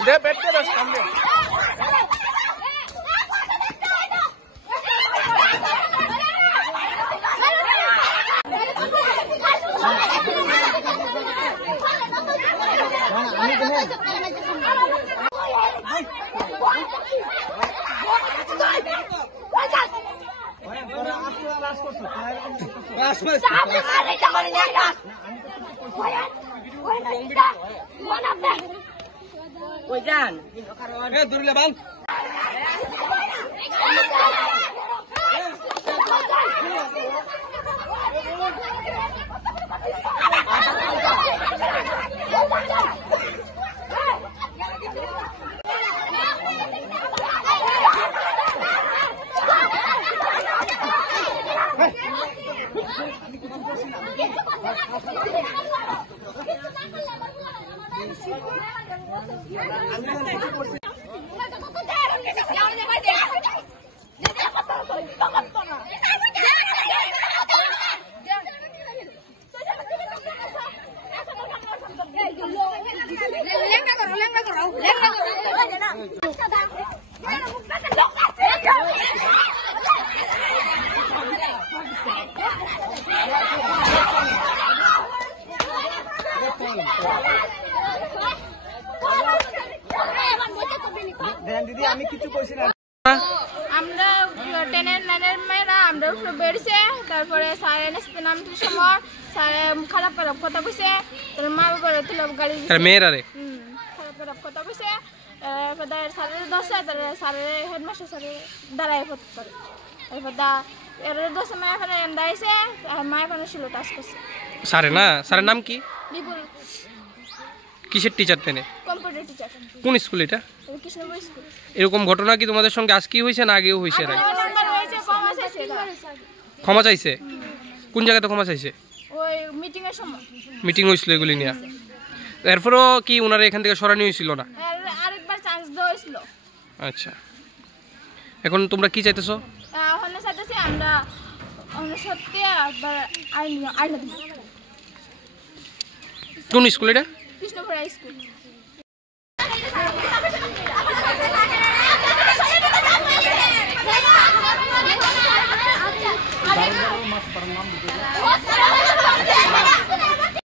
दे बैठ के बस सामने bang. दीदी আমি কিছু কইছি না আমরা 10 এর 9 এর মেয়েরা আমরা উপরে বেরিয়েছে তারপরে স্যার এনএসপি নামটির সময় স্যার খারাপ খারাপ কথা কইছে তার মা বাবার তুলে গালি দিছে আর মেয়েরা রে খারাপ খারাপ কথা কইছে পদার স্যারের দোষে তার স্যারের হেডমাস্টার স্যার দাঁড়ায় ফট করে এই পদা এর দোষে মা এখানে এন্দাইছে আর মা এখানে ছিল টাচ করছে স্যারের না স্যারের নাম কি বিপুল কিসের টিচার তেনে কম্পিউটার টিচার কোন স্কুল এটা কৃষ্ণপুর স্কুল এরকম ঘটনা কি তোমাদের সঙ্গে আজকেই হইছে না আগেও হইছে না ক্ষমা চাইছে কোন জায়গাতে ক্ষমা চাইছে ওই মিটিং এর সময় মিটিং হইছিল এগুলি নিয়ে এরপরও কি ওনারা এখান থেকে সরানি হইছিল না আরেকবার চান্স দেওয়া হইছিল আচ্ছা এখন তোমরা কি চাইতেছো এখন চাইতেছি আমরা সত্যি একবার আইন দিব কোন স্কুল এটা কৃষ্ণপুর স্কুল